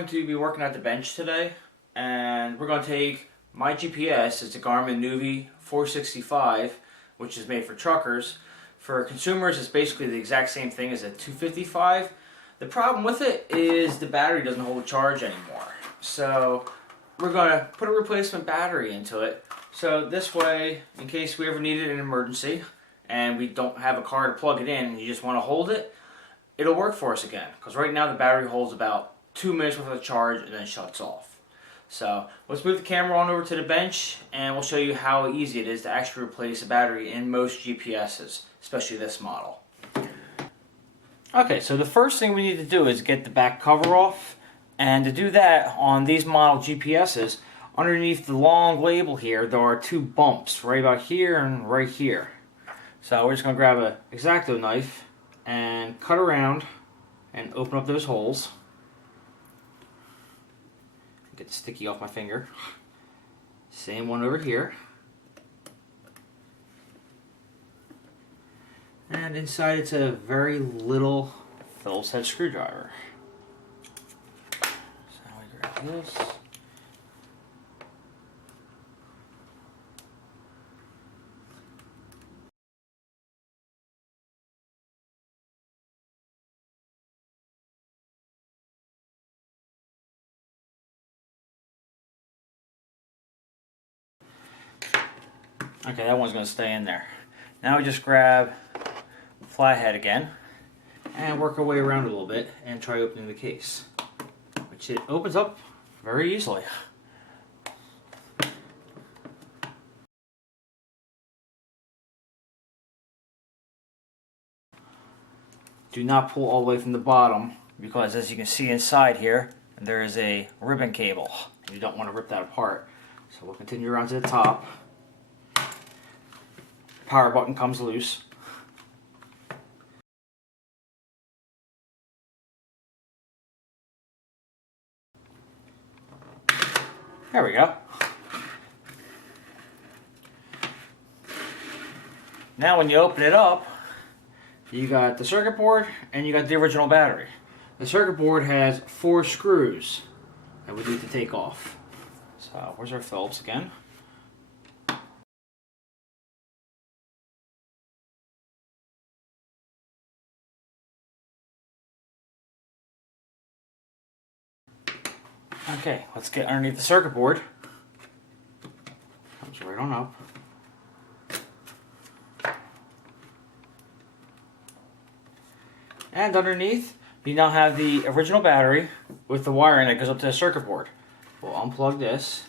going to be working at the bench today, and we're going to take my GPS. It's a Garmin Nuvi 255w, which is made for truckers. For consumers, it's basically the exact same thing as a 255. The problem with it is the battery doesn't hold a charge anymore. So we're going to put a replacement battery into it. So this way, in case we ever need it in an emergency and we don't have a car to plug it in and you just want to hold it, it'll work for us again. Because right now the battery holds about 2 minutes worth of charge and then shuts off. So let's move the camera on over to the bench and we'll show you how easy it is to actually replace a battery in most GPSs, especially this model. Okay, so the first thing we need to do is get the back cover off, and to do that on these model GPSs, underneath the long label here there are two bumps right about here and right here. So we're just going to grab an X-Acto knife and cut around and open up those holes. Get the sticky off my finger. Same one over here. And inside it's a very little Phillips head screwdriver. So we grab this. Okay, that one's going to stay in there. Now we just grab the flathead again and work our way around a little bit and try opening the case, which it opens up very easily. Do not pull all the way from the bottom, because as you can see inside here there is a ribbon cable. You don't want to rip that apart. So we'll continue around to the top. Power button comes loose. There we go. Now when you open it up, you got the circuit board and you got the original battery. The circuit board has 4 screws that we need to take off. So where's our Phillips again? Okay, let's get underneath the circuit board. Comes right on up. And underneath, you now have the original battery with the wiring that goes up to the circuit board. We'll unplug this.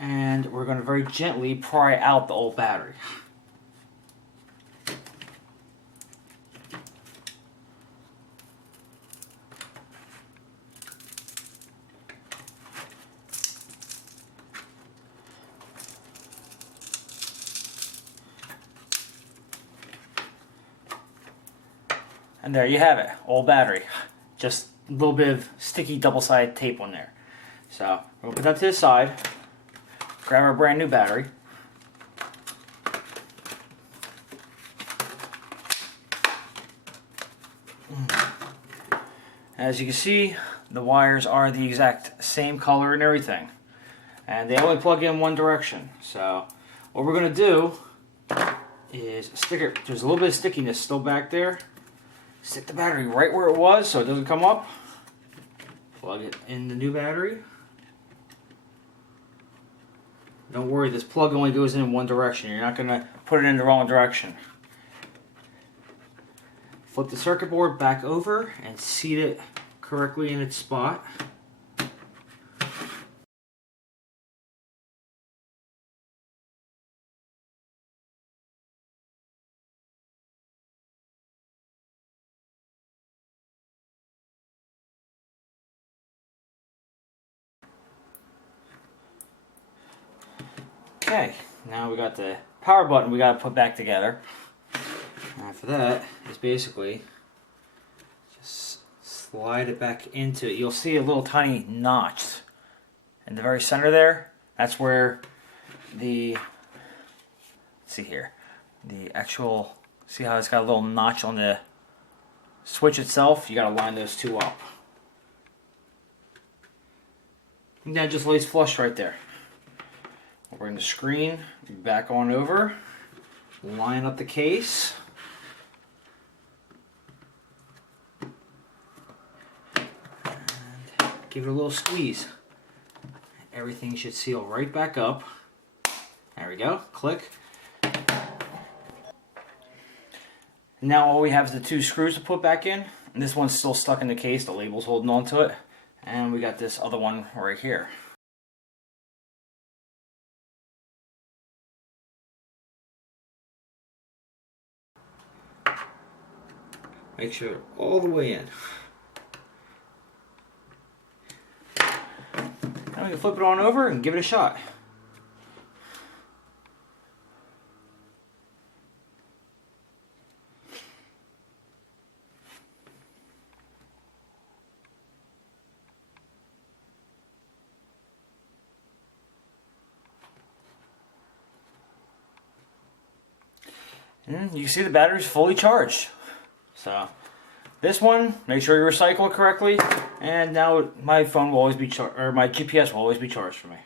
And we're going to very gently pry out the old battery. And there you have it, old battery. Just a little bit of sticky double-sided tape on there. So we'll put that to the side, grab our brand new battery. As you can see, the wires are the exact same color and everything. And they only plug in one direction. So what we're going to do is stick it, there's a little bit of stickiness still back there. Stick the battery right where it was so it doesn't come up. Plug it in the new battery. Don't worry, this plug only goes in one direction. You're not going to put it in the wrong direction. Flip the circuit board back over and seat it correctly in its spot. Okay, now we got the power button we got to put back together. And for that, is basically just slide it back into it. You'll see a little tiny notch in the very center there. That's where the, let's see here, the actual, see how it's got a little notch on the switch itself? You got to line those two up. And that just lays flush right there. We'll bring the screen back on over, line up the case. And give it a little squeeze. Everything should seal right back up. There we go, click. Now all we have is the 2 screws to put back in. And this one's still stuck in the case, the label's holding on to it. And we got this other one right here. Make sure all the way in. Now we can flip it on over and give it a shot. And you can see the battery's fully charged. So this one, make sure you recycle it correctly, and now my phone will always be charged, or my GPS will always be charged for me.